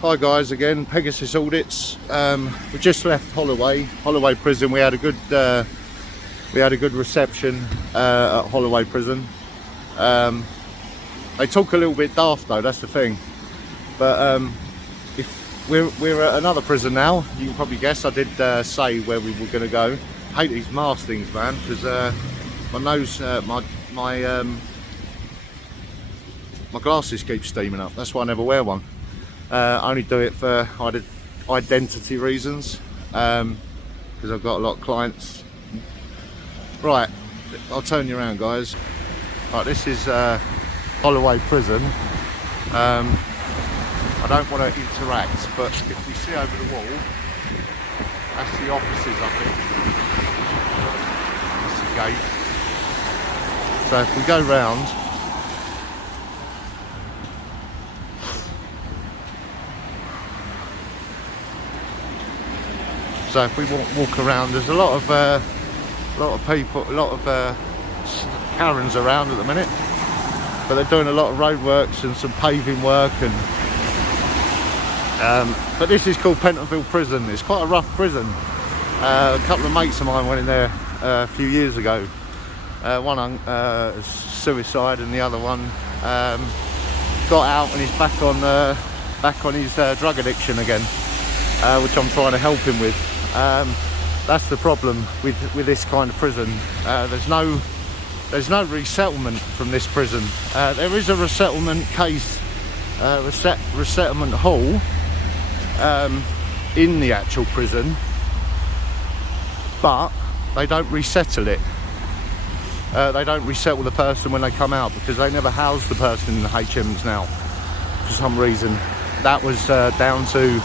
Hi guys, again, Pegasus Audits. We just left Holloway Prison. We had a good reception at Holloway Prison. They talk a little bit daft though, that's the thing. But if we're at another prison now, you can probably guess. I did say where we were going to go. I hate these mask things, man, because my nose, my glasses keep steaming up. That's why I never wear one. I only do it for identity reasons, because I've got a lot of clients. Right, I'll turn you around, guys. Right, this is Holloway Prison. I don't want to interact, but if we see over the wall, that's the offices, I think. That's the gate. So if we go round, so if we walk around, there's a lot of people, a lot of Karens around at the minute, but they're doing a lot of road works and some paving work, and but this is called Pentonville Prison. It's quite a rough prison. A couple of mates of mine went in there a few years ago. One suicide, and the other one got out and he's back on his drug addiction again, which I'm trying to help him with. That's the problem with this kind of prison. There's no resettlement from this prison. There is a resettlement case, resettlement hall in the actual prison, but they don't resettle it. They don't resettle the person when they come out, because they never house the person in the HMs now for some reason. That was down to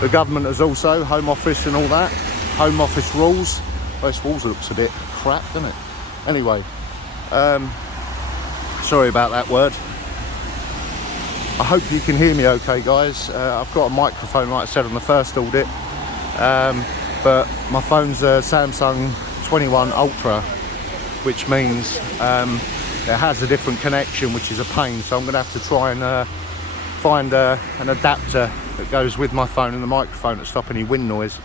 the government as also, Home Office and all that. Home Office rules. Oh, this walls looks a bit crap, doesn't it? Anyway, sorry about that word. I hope you can hear me okay, guys. I've got a microphone like I said on the first audit, but my phone's a Samsung 21 Ultra, which means it has a different connection, which is a pain. So I'm going to have to try and find an adapter that goes with my phone and the microphone to stop any wind noise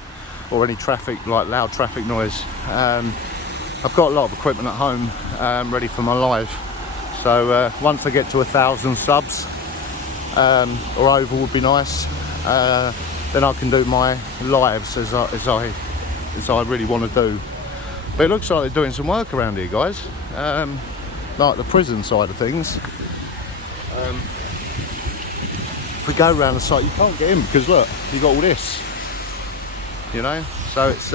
or any traffic, like loud traffic noise. I've got a lot of equipment at home ready for my live. So once I get to 1,000 subs or over would be nice. Then I can do my lives as I really want to do. But it looks like they're doing some work around here, guys. Like the prison side of things. If we go around the site, you can't get in because look, you got all this. You know, so it's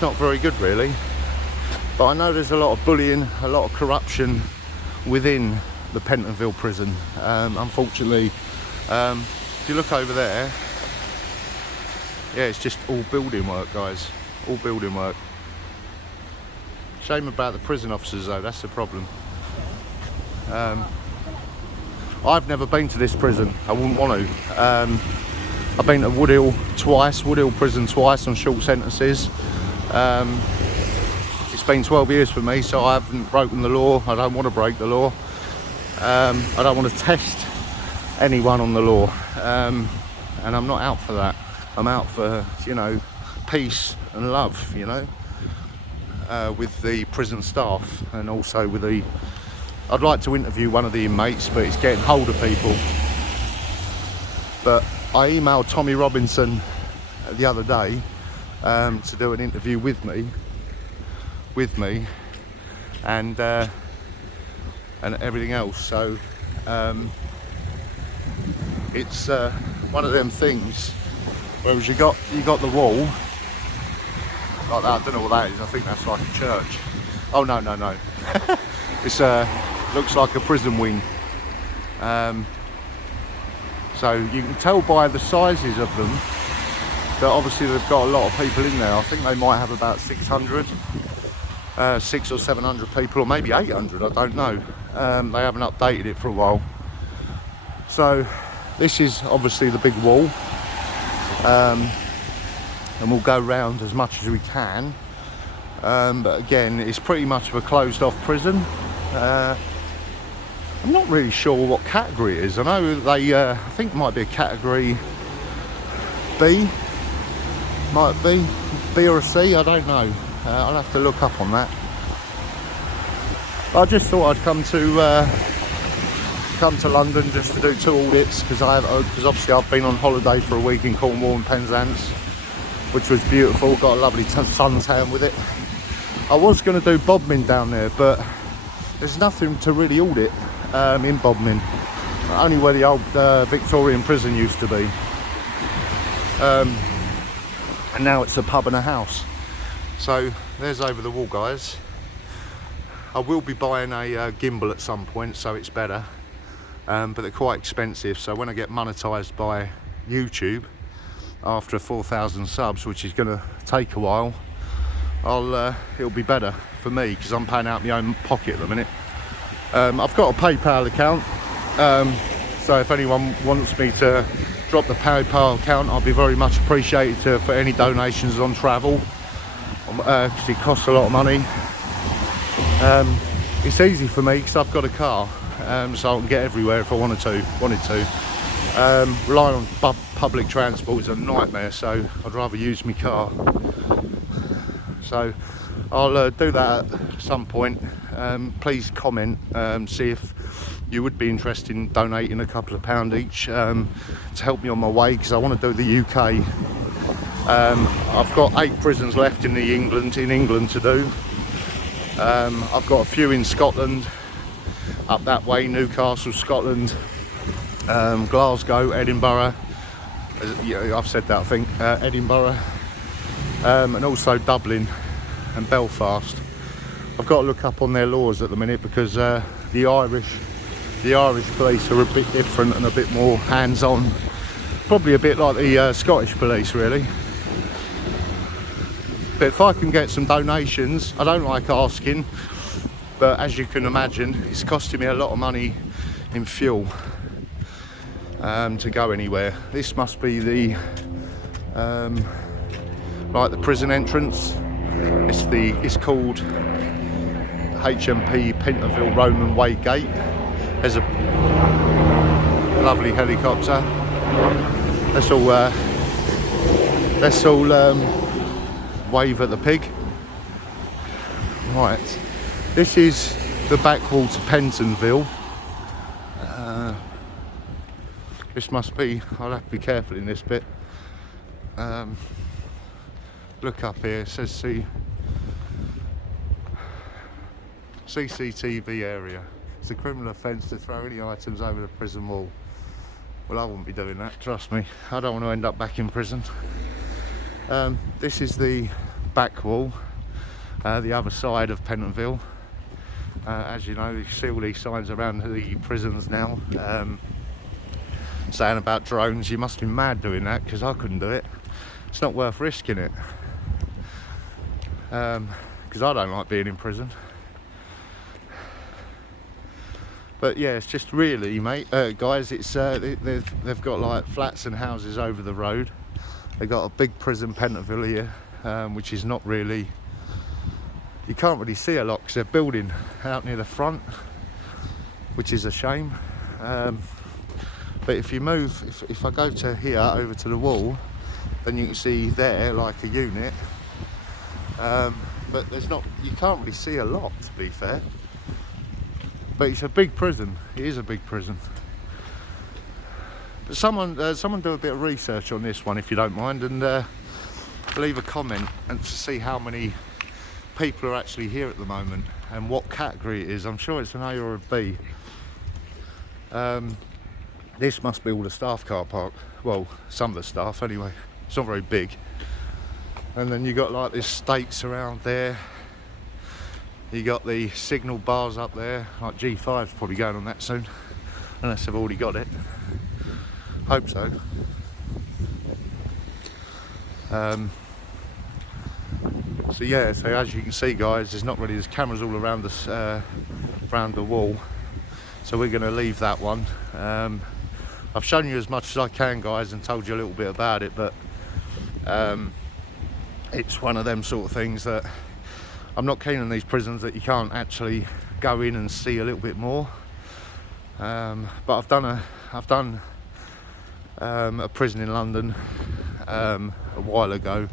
not very good really. But I know there's a lot of bullying, a lot of corruption within the Pentonville prison. Unfortunately, if you look over there, yeah, it's just all building work, guys. All building work. Shame about the prison officers though, that's the problem. I've never been to this prison, I wouldn't want to. I've been to Woodhill Prison twice on short sentences. It's been 12 years for me, so I haven't broken the law. I don't want to break the law. I don't want to test anyone on the law, and I'm not out for that. I'm out for, you know, peace and love, you know, with the prison staff, and also with the, I'd like to interview one of the inmates, but it's getting hold of people. But I emailed Tommy Robinson the other day to do an interview with me, and everything else. So it's one of them things. Whereas you got the wall like that. I don't know what that is. I think that's like a church. Oh no. It's looks like a prison wing. So you can tell by the sizes of them that obviously they've got a lot of people in there. I think they might have about 600, 600 or 700 people, or maybe 800. I don't know. They haven't updated it for a while. So this is obviously the big wall. And we'll go round as much as we can, but again it's pretty much of a closed off prison. I'm not really sure what category it is. I know they, I think it might be a category B, might be B or a C, I don't know. I'll have to look up on that. I just thought I'd come to London just to do 2 audits, because obviously I've been on holiday for a week in Cornwall and Penzance, which was beautiful. Got a lovely suntan with it. I was going to do Bodmin down there, but there's nothing to really audit in Bodmin, only where the old Victorian prison used to be, and now it's a pub and a house. So there's over the wall, guys. I will be buying a gimbal at some point, so it's better, but they're quite expensive. So when I get monetized by YouTube after 4,000 subs, which is going to take a while, it'll be better for me, because I'm paying out my own pocket at the minute. I've got a PayPal account, so if anyone wants me to drop the PayPal account, I'll be very much appreciated for any donations on travel, because it costs a lot of money. It's easy for me because I've got a car, so I can get everywhere if I wanted to. Relying on public transport is a nightmare, so I'd rather use my car. So I'll do that at some point. Please comment, see if you would be interested in donating a couple of £1 each to help me on my way, because I want to do the UK. I've got 8 prisons left in England to do. I've got a few in Scotland, up that way, Newcastle, Scotland, Glasgow, Edinburgh. Yeah, I've said that, I think. Edinburgh, and also Dublin and Belfast. I've got to look up on their laws at the minute, because the Irish police are a bit different and a bit more hands-on, probably a bit like the Scottish police, really. But if I can get some donations, I don't like asking, but as you can imagine, it's costing me a lot of money in fuel to go anywhere. This must be the like the prison entrance. It's called HMP Pentonville Roman Way Gate. There's a lovely helicopter. Let's all wave at the pig. Right, this is the back wall to Pentonville. This must be, I'll have to be careful in this bit. Look up here, it says CCTV area. It's a criminal offence to throw any items over the prison wall. Well, I wouldn't be doing that, trust me. I don't want to end up back in prison. This is the back wall, the other side of Pentonville. As you know, you see all these signs around the prisons now, saying about drones. You must be mad doing that, because I couldn't do it. It's not worth risking it, because I don't like being in prison. But yeah, it's just really, mate, guys, it's they've got like flats and houses over the road. They've got a big prison, Pentonville, here, which is not really, you can't really see a lot because they're building out near the front, which is a shame. But if you move, if I go to here over to the wall, then you can see there like a unit. But there's not, you can't really see a lot, to be fair. But it's a big prison. It is a big prison. But someone do a bit of research on this one, if you don't mind, and leave a comment and to see how many people are actually here at the moment and what category it is. I'm sure it's an A or a B. This must be all the staff car park. Well, some of the staff anyway. It's not very big. And then you got like the estates around there. You got the signal bars up there, like G5's probably going on that soon, unless they've already got it. Hope so. So yeah, so as you can see, guys, there's cameras all around this, around the wall. So we're going to leave that one. I've shown you as much as I can, guys, and told you a little bit about it, but it's one of them sort of things that I'm not keen on these prisons that you can't actually go in and see a little bit more. But I've done a prison in London a while ago,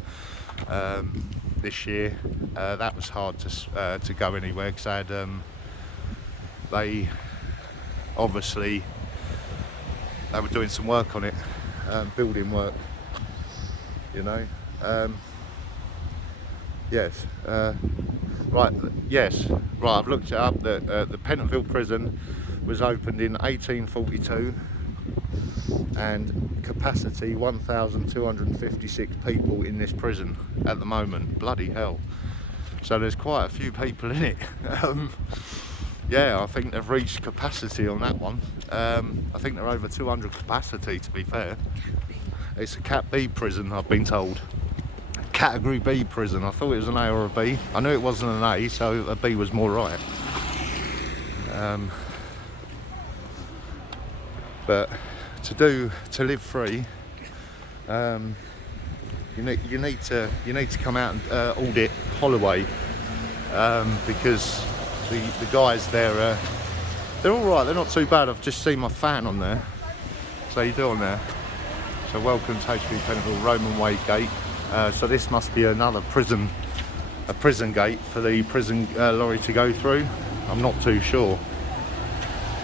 this year. That was hard to go anywhere because I had they obviously they were doing some work on it, building work, you know. Yes, right. Yes, right. I've looked it up. The Pentonville prison was opened in 1842 and capacity 1,256 people in this prison at the moment. Bloody hell. So there's quite a few people in it. Yeah, I think they've reached capacity on that one. I think they're over 200 capacity, to be fair. It's a Cat B prison, I've been told. Category B prison. I thought it was an A or a B. I knew it wasn't an A, so a B was more right. But to live free, you need to come out and audit Holloway, because the guys there, they're all right. They're not too bad. I've just seen my fan on there. So you do on there. So welcome to HB Pentonville Roman Way Gate. So this must be a prison gate for the prison lorry to go through. I'm not too sure,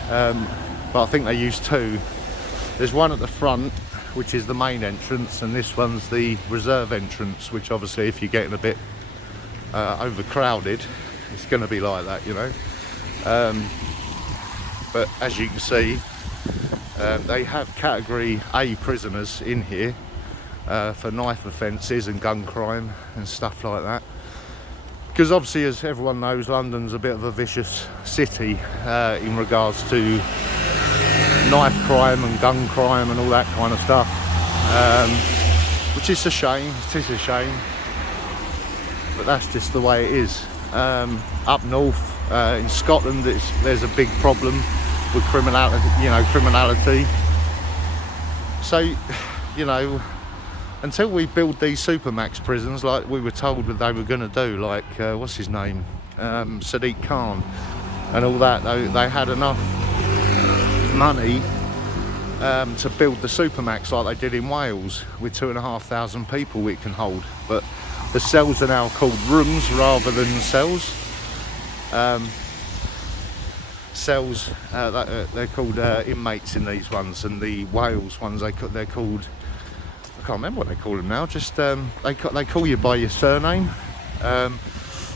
but I think they use two. There's one at the front, which is the main entrance, and this one's the reserve entrance, which obviously if you're getting a bit overcrowded, it's going to be like that, you know. But as you can see, they have category A prisoners in here for knife offences and gun crime and stuff like that. Because obviously, as everyone knows, London's a bit of a vicious city in regards to knife crime and gun crime and all that kind of stuff, which is a shame. It is a shame, but that's just the way it is. Up north in Scotland, there's a big problem with criminality. So, you know, until we build these supermax prisons like we were told that they were going to do, like what's his name, Sadiq Khan, and all that, they had enough money to build the supermax like they did in Wales with 2,500 people it can hold. But the cells are now called rooms rather than cells. Cells, they're called inmates in these ones, and the Wales ones they're called, I can't remember what they call them now. Just they call you by your surname, and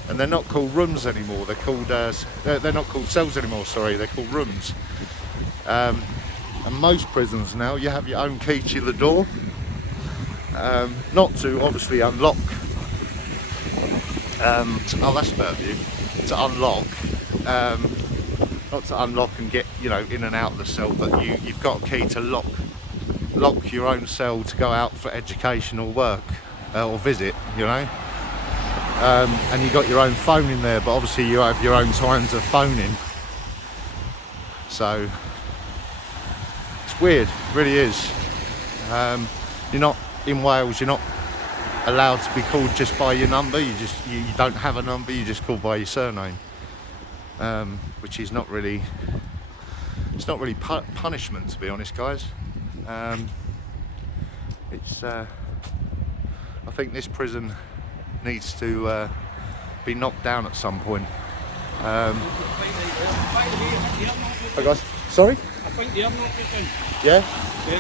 they're not called rooms anymore. They're called they're not called cells anymore. Sorry, they're called rooms. And most prisons now, you have your own key to the door, not to obviously unlock. Oh, that's a better view. To unlock, not to unlock and get, you know, in and out of the cell, but you've got a key to lock your own cell to go out for educational work or visit, you know. And you got your own phone in there, but obviously you have your own times of phoning. So it's weird, it really is. You're not in Wales. You're not allowed to be called just by your number. You don't have a number. You just call by your surname, which is not really. It's not really punishment, to be honest, guys. It's. I think this prison needs to be knocked down at some point. Hi guys. Sorry? I think they have knocked it down. Yeah?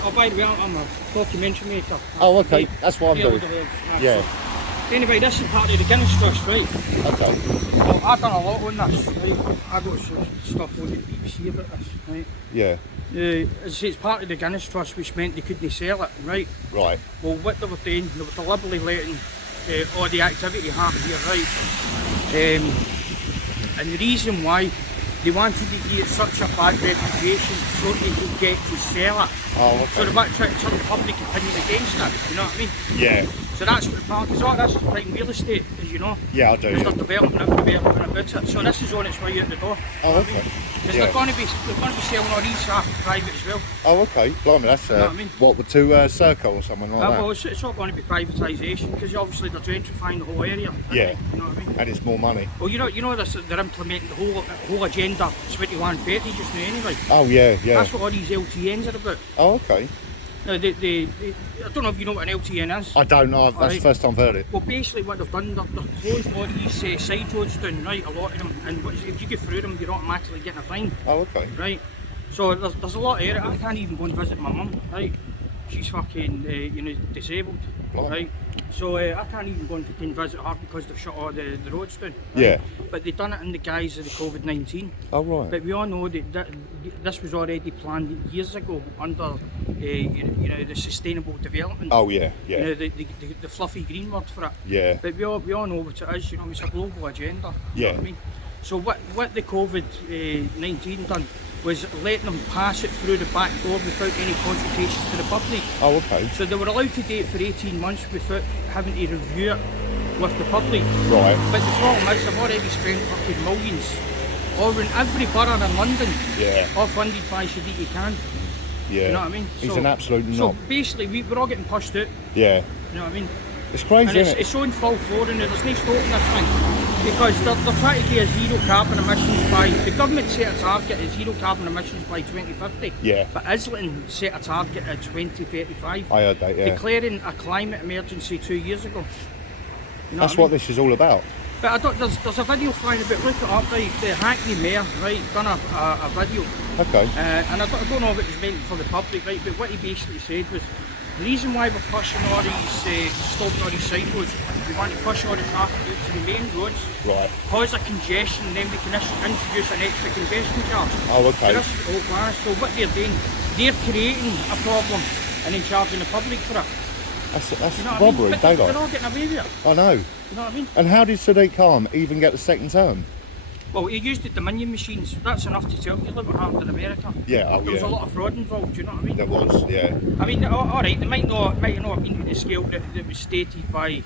Oh, by the way, I'm a documentary maker. Oh, okay. That's what I'm doing. Yeah. Anyway, this is part of the Guinness Trust, right? Okay. Well, I've done a lot on this, right? I got some stuff on the BBC about this, right? Yeah. As I say, it's part of the Guinness Trust, which meant they couldn't sell it, right? Right. Well, what they were doing, they were deliberately letting all the activity happen here, right? And the reason why they wanted to give it such a bad reputation so they could get to sell it. Oh, okay. So they were trying to turn public opinion against it, you know what I mean? Yeah. So that's what the park is at. That's prime real estate, as you know. Yeah, I do. There's Yeah. development everywhere about it. So this is on its way out the door. Oh, okay. Because Yeah. they're going to be selling all these private as well. Oh, okay. Blimey, that's know what I mean? what with two Circle or something like that. Well, it's all going to be privatisation because obviously they're gentrifying the whole area. Yeah. You know what I mean? And it's more money. Well, you know this, they're implementing the whole agenda 2130 just now anyway. Oh yeah, yeah. That's what all these LTNs are about. Oh, okay. Now, I don't know if you know what an LTN is. I don't know. That's the first time I've heard it. Well, basically what they've done, they've closed all these side roads down, right, a lot of them, and if you go through them, you're automatically getting a fine, Oh, okay. right? So there's a lot of area. I can't even go and visit my mum, right? She's fucking, disabled, Blimey. right? So I can't even go and fucking visit her because they've shut all the roads down. Right? Yeah. But they've done it in the guise of the COVID-19. Oh, right. But we all know that this was already planned years ago under, the sustainable development. Oh, yeah, yeah. You know, the fluffy green word for it. Yeah. But we all know what it is, it's a global agenda. You Yeah. know what I mean? So what the COVID-19 done was letting them pass it through the back door without any consultations to the public. Oh, okay. So they were allowed to do it for 18 months without having to review it with the public. Right. But the problem is they've already spent fucking millions over in every borough in London, Yeah. all funded by Sadiq Khan. Yeah. You know what I mean? He's an absolute So knob. basically we're all getting pushed out. Yeah. You know what I mean? It's crazy, And isn't it? it's on full floor and there's no stopping this thing. Because they're trying to do a zero carbon emissions by, the government set a target of zero carbon emissions by 2050. Yeah. But Islington set a target of 2035. I heard that, yeah. Declaring a climate emergency 2 years ago. You know That's I what mean? this is all about. But I don't, there's a video flying about, look it up, right, the Hackney Mayor, right, done a video. Okay. And I don't know if it was meant for the public, right, but what he basically said was, the reason why we're pushing all these, stopping all these side roads, we want to push all the traffic out to the main roads, Right. cause a congestion, and then we can introduce an extra congestion charge. Oh, okay. So this is the whole plan. So what they're doing, they're creating a problem and then charging the public for it. That's You know what I mean? robbery, But they're daylight. all getting away with it. I know. You know what I mean? And how did Sadiq Khan even get the second term? Well, he used the Dominion machines. That's enough to tell you look what happened in America. Yeah, oh, There was a yeah. lot of fraud involved, you know what I mean? There was, yeah. I mean, all right, they might not have been to the scale that was stated by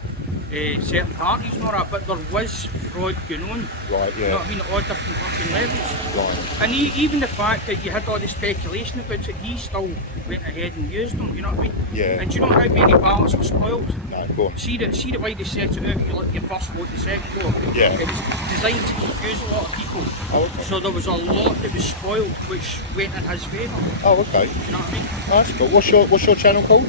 certain parties and all that, but there was fraud going on. Right, You know yeah. what I mean? At all different fucking levels. Right. And even the fact that you had all the speculation about it, he still went ahead and used them, you know what I mean? Yeah. And do you know how many ballots were spoiled? No, go on. See the way they set it out, your first vote, the second vote. Yeah. It was designed to confuse a lot of people. Oh, okay. So there was a lot that was spoiled which went in his favour. Oh, okay. You know what I mean? Oh, that's cool. What's your channel called?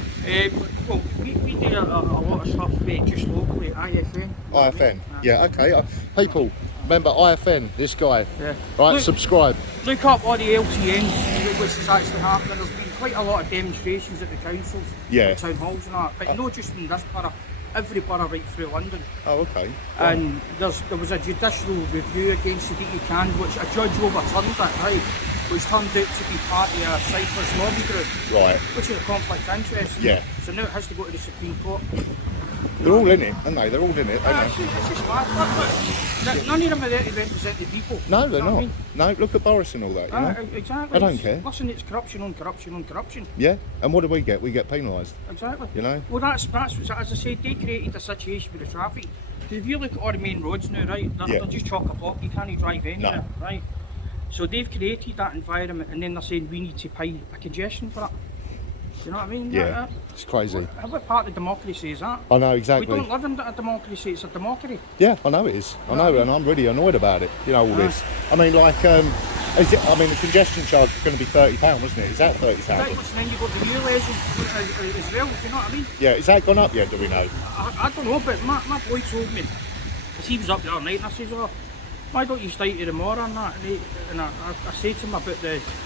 Well, we do a lot of stuff just locally, IFN. IFN. Yeah, okay. People, remember IFN, this guy. Yeah. Right, Look- subscribe. Look up all the LTNs, which is actually happening. There's been quite a lot of demonstrations at the councils, Yeah. the town halls and that, but not just in this borough, every borough right through London. Oh, okay. And there was a judicial review against Sadiq Khan, which a judge overturned it, right? Which turned out to be part of a cyclist lobby group, Right. which is a conflict of interest. Yeah. So now it has to go to the Supreme Court. They're all in it, aren't they? They're all in it. It's just mad. None of them are there to represent the people. No, You they're know what I not. mean? No, look at Boris and all that, you know? Exactly. I don't care. Listen, it's corruption on corruption on corruption. Yeah, and what do we get? We get penalised, Exactly. you know? Well, that's as I said, they created a situation with the traffic. So if you look at all the main roads now, right, they're just chock-a-block. You can't drive anywhere, right? So they've created that environment, and then they're saying we need to pay a congestion for it. You know what I mean? Yeah, it's crazy. What part of democracy is that? I know, We exactly. don't live in a democracy, it's a democracy. Yeah, I know it is. I know, and I'm really annoyed about it, you know, all this. I mean, like, the congestion charge is going to be £30, wasn't it? Is that £30? Right, and then you got the new legend as well, you know what I mean? Yeah, is that gone up yet, do we know? I don't know, but my boy told me, because he was up the other night, and I says, oh, why don't you stay to tomorrow and that? And I said to him about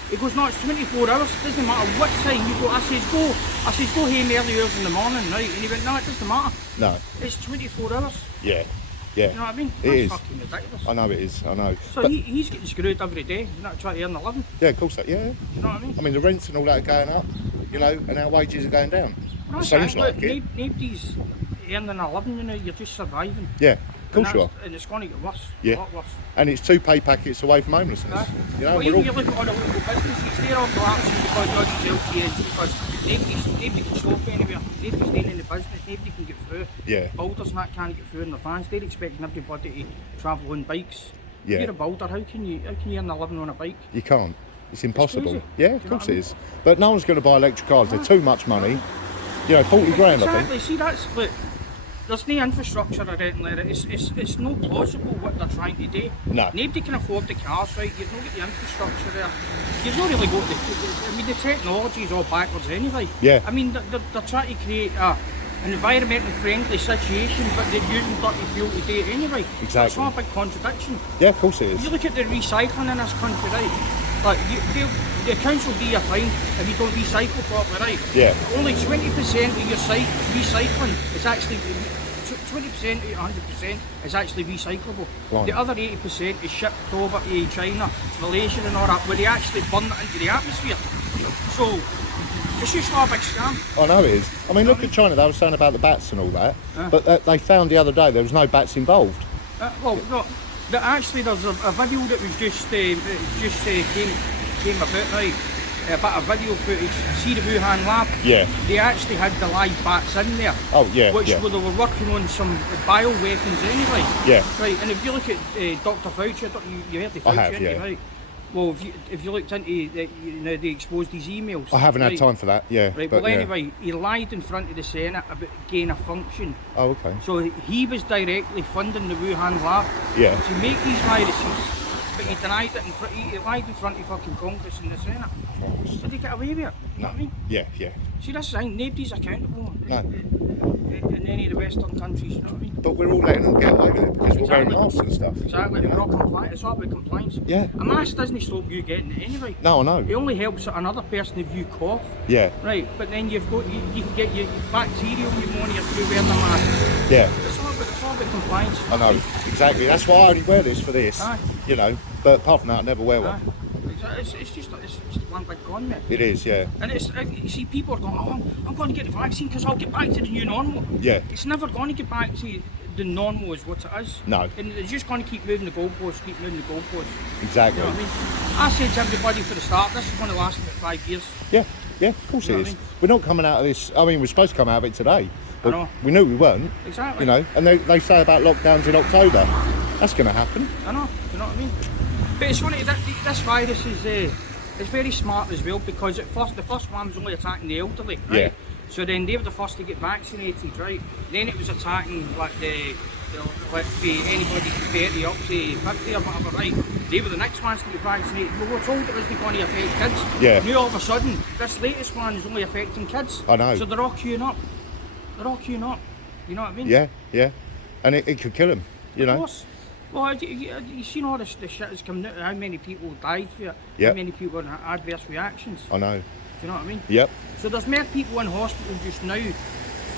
he goes, no, it's 24 hours, it doesn't matter what time you go. I says, go home early hours in the morning, right? And he went, no, it doesn't matter. No. It's 24 hours. Yeah. Yeah. You know what I mean? It That's is. fucking ridiculous. I know it is, I know. So But- he's getting screwed every day, you know, trying to earn a living. Yeah, of course, yeah. You know what I mean? I mean, the rents and all that are going up, you know, and our wages are going down. Well, It seems look, like it. nobody's earning a living, you know, you're just surviving. Yeah. course you are. And it's going to get worse. Yeah. A lot worse. And it's 2 pay packets away from homelessness. You know, well, we're all... you look at all the local businesses, they're all collapsing because of these LTNs, because nobody can stop anywhere. Nobody's staying in the business, nobody can get through. Yeah. Builders and that can't get through in their vans. They're expecting everybody to travel on bikes. Yeah. You're a builder, how can you earn a living on a bike? You can't. It's impossible. It's Yeah, of course it is. But no one's going to buy electric cars. They're too much money. You know, 40 grand, I Exactly. think. See, that's look. There's no infrastructure or anything like that. It's not possible what they're trying to do. No. Nobody can afford the cars, right? You've not got the infrastructure there. You've not really got the... I mean, the technology is all backwards anyway. Yeah. I mean, they're trying to create an environmentally friendly situation, but they're using dirty fuel to do it anyway. Exactly. So it's not a big contradiction. Yeah, of course it is. You look at the recycling in this country, right? Like, the council do you a fine if you don't recycle properly, right? Yeah. Only 20% of your recycling is actually 20% to 100% is actually recyclable. Right. The other 80% is shipped over to China, Malaysia and all that, where they actually burn it into the atmosphere. So it's just not a big scam. I know it is. I mean, look at China. They were saying about the bats and all that, but they found the other day there was no bats involved. Well, no, but actually there's a video that was just came about, right? About a video footage. See the Wuhan lab? Yeah. They actually had the live bats in there. Oh, yeah, Which yeah. where they were working on some bioweapons anyway. Yeah. Right, and if you look at Dr. Fauci, you heard the Fauci, I have, haven't you, yeah. right? Well, if you looked into they exposed his emails. I haven't right? had time for that, yeah. Right, but well yeah. anyway, he lied in front of the Senate about gain of function. Oh, okay. So he was directly funding the Wuhan lab Yeah. to make these viruses. But he denied it, he lied in front of fucking Congress and the Senate. So they get away with it, you know what I mean? Yeah, yeah. See, that's the thing, nobody's accountable No. in any of the Western countries, you know what I mean? But we're all letting them get away with it because we're wearing Exactly. masks and stuff. Exactly, you we're know? all compliant, it's all about compliance. Yeah. A mask doesn't stop you getting it anyway. No, I know. It only helps another person if you cough. Yeah, Right, but then you can get your bacterial pneumonia through wearing the mask. yeah. It's all about compliance. I know, exactly. That's why I only wear this for this, Aye. you know. But apart from that, I never wear one. It's just one big con, mate. It is, yeah. And you see, people are going, oh, I'm going to get the vaccine because I'll get back to the new normal. Yeah. It's never going to get back to the normal is what it is. No. And they're just going to keep moving the goalposts, Exactly. You know what I mean? I said to everybody for the start, this is going to last about 5 years. Yeah, yeah, of course You know it what I is. mean? We're not coming out of this, I mean, we're supposed to come out of it today. But know. we knew we weren't, Exactly. you know. And they say about lockdowns in October. That's going to happen. I know, you know what I mean? But it's funny, this virus is it's very smart as well because the first one was only attacking the elderly, right? Yeah. So then they were the first to get vaccinated, right? Then it was attacking like anybody from 30 up to 50 or whatever, right? They were the next ones to get vaccinated. We were told it wasn't going to affect kids. Yeah. Now all of a sudden, this latest one is only affecting kids. I know. So they're all queuing up. You know what I mean? Yeah, yeah. And it could kill them, you Of know. course. Well, you seen all the shit that's coming out, how many people died for it, Yep. how many people had adverse reactions. I know. Do you know what I mean? Yep. So there's more people in hospital just now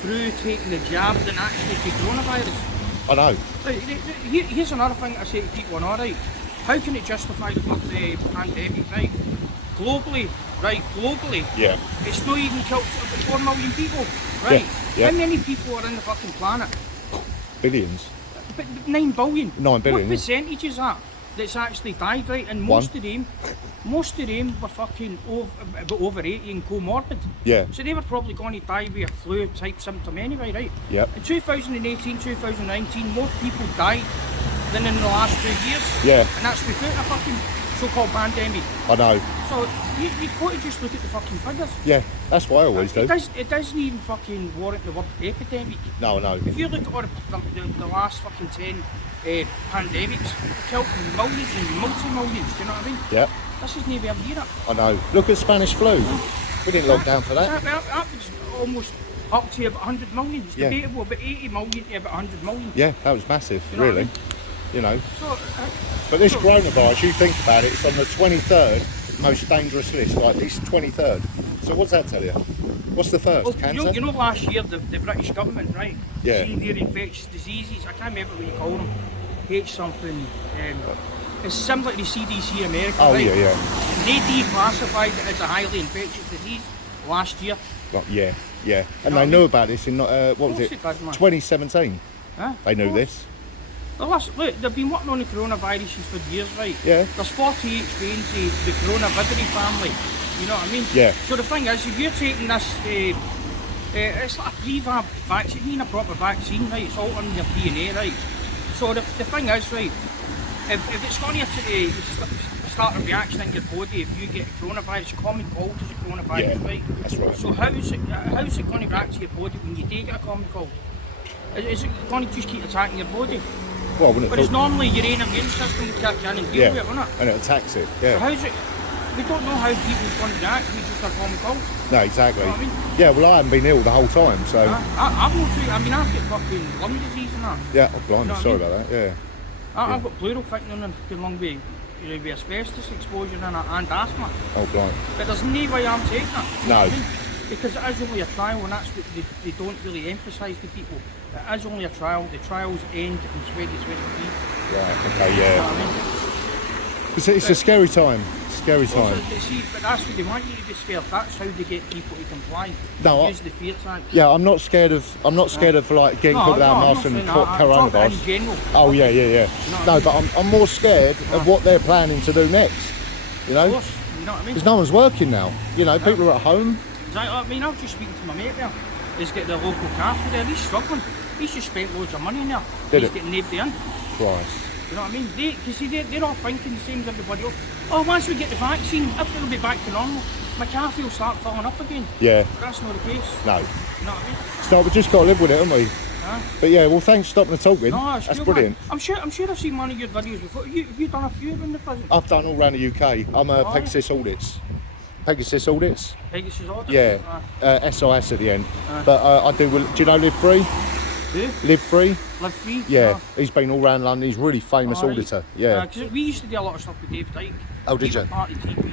through taking the jab than actually the coronavirus. I know. Right, here's another thing I say to people, alright, how can it justify the pandemic, right? Globally, Yeah. it's not even killed about 4 million people, right? Yeah. How many people are on the fucking planet? Billions. But 9 billion. 9 billion. What percentage is that that's actually died, right? And most of them were fucking over 80 and comorbid. Yeah. So they were probably going to die with a flu type symptom anyway, right? Yep. In 2018, 2019, more people died than in the last 2 years. Yeah. And that's without a fucking so-called pandemic. I know. So you've got to just look at the fucking figures. Yeah. That's what I always do. It doesn't even fucking warrant the word epidemic. No, I know. If you look at all the last fucking 10 pandemics, killed millions and multi-millions, do you know what I mean? Yeah. This is never near it. I know. Look at Spanish flu. We didn't lock down for that. That was almost up to about 100 million. It's Yeah. debatable, about 80 million to about 100 million. Yeah, that was massive, You know what I really. mean? You know. So, But this coronavirus, you think about it, it's on the 23rd most dangerous list, like it's 23rd. So what's that tell you? What's the first? well, Cancer? you know last year the British government, right? Yeah. See their infectious diseases, I can't remember what you call them, H something, it's similar to the CDC in America, Oh, right? yeah, yeah. They declassified it as a highly infectious disease last year. Well, yeah, yeah. And know they what I knew mean? about this in, what was course it? it does, man. 2017. Huh? They knew Of course. this. Well, look, they've been working on the coronaviruses for years, right? Yeah. There's 48 strains of the coronavirus family. You know what I mean? Yeah. So the thing is, if you're taking this, it's like a prefab vaccine, you mean a proper vaccine, right? It's altering your DNA, right? So the thing is, right, if it's going to start a reaction in your body if you get a coronavirus, common cold is a coronavirus, right? That's right. So how's it going to react to your body when you do get a common cold? Is it going to just keep attacking your body? Well, But it's normally your own immune system will kick in and deal with it, isn't it? And it attacks it, So yeah. how's it? We don't know how people's going to react with just a common cold. No, exactly. You know what I mean? Yeah, well, I haven't been ill the whole time, so... I've no clue. I mean, I've got fucking lung disease and that. Yeah, oh, blimey, You know what I sorry mean? about that, yeah. I've got pleural thickening and fucking lung with asbestos exposure and asthma. Oh, blimey. But there's no way I'm taking it. You know No. what I mean? Because it is only a trial, and that's what they don't really emphasise to people. It is only a trial. The trials end in 2023. Right, okay, You know yeah. what I mean? It's a scary time. Scary time. See, but that's what they want you to be scared. That's how they get people to comply. No, Use the fear tactic. Yeah, I'm not scared of like getting caught without I'm mask not and saying that. I'm coronavirus. talking in general. Oh yeah, yeah, yeah. You know what I No, mean? but I'm more scared of what they're planning to do next. You Of know, course, you know what I mean? because no one's working now. You know, people are at home. I mean, I was just speaking to my mate there. He's got the local cafe there. He's struggling. He's just spent loads of money in there. Did He's it? getting nobody in. Christ. You know what I mean? They're all thinking the same as everybody else. Oh, once we get the vaccine, everything will be back to normal. My cafe will start filling up again. Yeah. But that's not the case. No. You know what I mean? So we just got to live with it, haven't we? Huh? But yeah, well, thanks for stopping the talking. No, That's brilliant. Man. I'm sure I've seen one of your videos before. Have you done a few in the prison? I've done all around the UK. I'm a Oh, Pegasus Audits. Pegasus Audits? Pegasus audit? Yeah. SIS at the end. But I do you know Live Free? Who? Live Free? Live Free? Yeah. He's been all around London. He's a really famous Alright. auditor. Yeah. Because we used to do a lot of stuff with Dave Dyke. Oh, did He you? was part of TPV.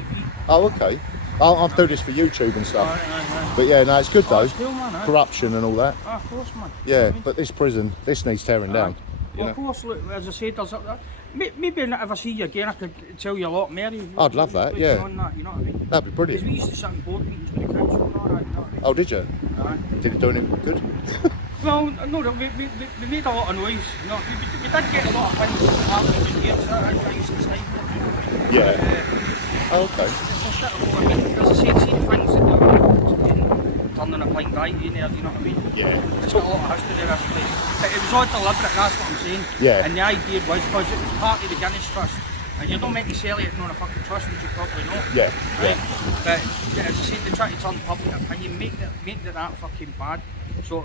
Oh, okay. I'll do this for YouTube and stuff. Aye. But yeah, no, it's good Oh, though. it's cool, man. Aye. Corruption and all that. Ah, of course, man. Yeah, You know what I mean? but this prison, this needs tearing down. You Well, know? of course, look, as I said, there's maybe if I see you again, I could tell you a lot more. I'd love that, yeah. On that, you know what I mean? That'd be Because brilliant. we used to sit in board meetings with the council and all that, you know what I mean? Oh, did you? Aye. Did it do any good? Well, no, we made a lot of noise. You know, we did get a lot of things happening in here, so I used to say. Yeah. Oh, okay. It's a shit of I mean, as I said, see the things that they're turning a blind eye in there, you know what I mean? Yeah. It's got a lot of history there, every place. But it was all deliberate, that's what I'm saying. Yeah. And the idea was because it was part of the Guinness Trust. And you don't make me sell it on a fucking trust, which you probably know. Yeah. Right? But as I said, they try to turn public opinion, make that fucking bad. So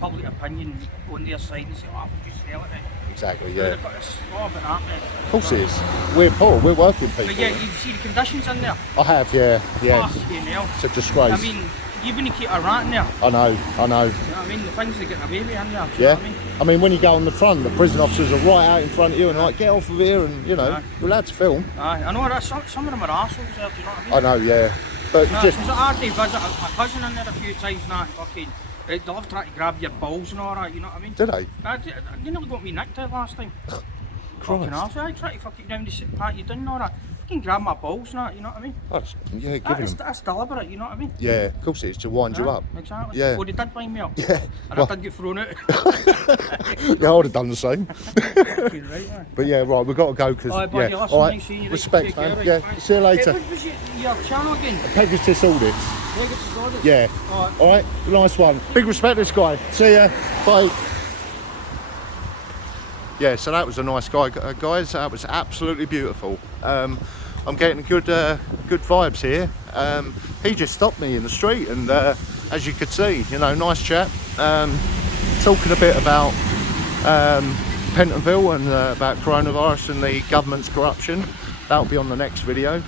public opinion on their side and say, oh, we'll just sell it then. Exactly, So yeah. they've got this law about that, man. Of course it is. We're poor, we're working people. But yeah, you see the conditions in there. I have, yeah. Yeah. Fucking hell. It's a disgrace. I mean, even to keep a rat in there. I know. You know what I mean? The things they get away with in there. Do you know Yeah. what I mean? I mean, when you go on the front, the prison officers are right out in front of you and like, get off of here and, you know, Aye. you're allowed to film. Aye, I know that some of them are arseholes there, do you know what I mean? I know, yeah. But just, Because I did visit my cousin in there a few times and that fucking, they love trying to grab your balls and all that, you know what I mean? did they? You never got me nicked there last time. Fucking Christ. arse, I tried to fucking down to pat you down and all that. Fucking grab my balls and that, you know what I mean? Yeah, giving them. That's deliberate, you know what I mean? Yeah, of course it is, to wind you Aye, up. Exactly. Yeah. Well, they did wind me up. Yeah. And Well, I did get thrown out. yeah, I would have done the same. Fucking right, man. But yeah, right, we've got to go because, Alright, buddy, yeah. listen, All nice seeing you. respect, Take care, man. right, Yeah, thanks. see you later. What was your channel again? Pegasus Audits. Pegasus Audit? Yeah. Alright. All right, nice one. Big respect, this guy. See ya. Bye. Yeah, so that was a nice guy, guys. That was absolutely beautiful. I'm getting good vibes here. He just stopped me in the street, and as you could see, you know, nice chap. Talking a bit about Pentonville and about coronavirus and the government's corruption. That'll be on the next video.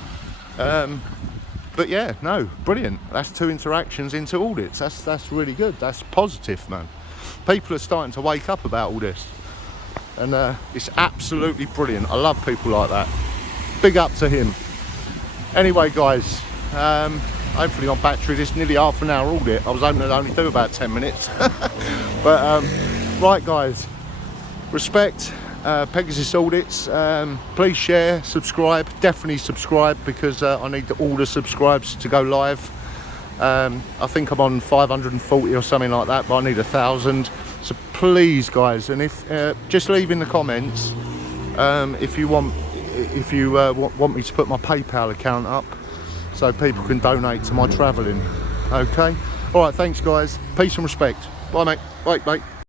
But yeah, no, brilliant. That's 2 interactions into audits. That's really good. That's positive, man. People are starting to wake up about all this. And it's absolutely brilliant. I love people like that. Big up to him. Anyway, guys, hopefully my battery, this nearly half an hour audit. I was hoping to only do about 10 minutes. But right, guys, respect Pegasus Audits. Please share, subscribe, definitely subscribe, because I need all the subscribes to go live. I think I'm on 540 or something like that, but I need 1,000. So please guys, and if just leave in the comments if you want me to put my PayPal account up so people can donate to my travelling. Okay, all right, thanks guys, peace and respect. Bye mate, bye.